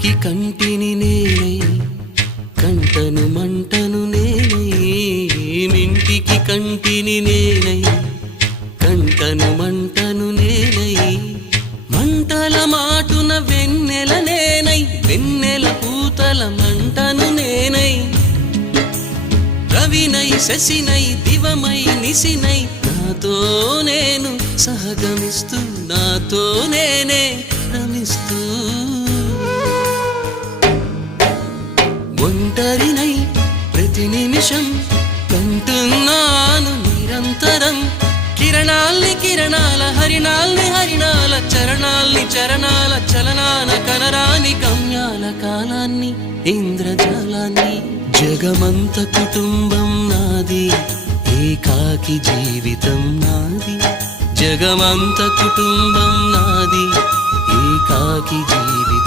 కంటికి కంటిని నేనై కంటను మంటను నేనై మింటికి కంటిని నేనై కంటను మంటను నేనై మంటల మాటున వెన్నెల నేనై వెన్నెల పూతల మంటను నేనై రవినై శశినై దివమై నిశినై నాతో నేను సహగమిస్తూ నాతో నేనే రమిస్తూ ఒంటరినై ప్రతి నిమిషం కంటున్నాను నిరంతరం కిరణాల్ని కిరణాల హరిణాల్ని హరిణాల చరణాల్ని చరణాల చలనాన కనరాని గమ్యాల కాలాన్ని ఇంద్రజాలాన్ని జగమంత కుటుంబం నాది ఏకాకి జీవితం నాది జగమంత కుటుంబం నాది ఏకాకి జీవితం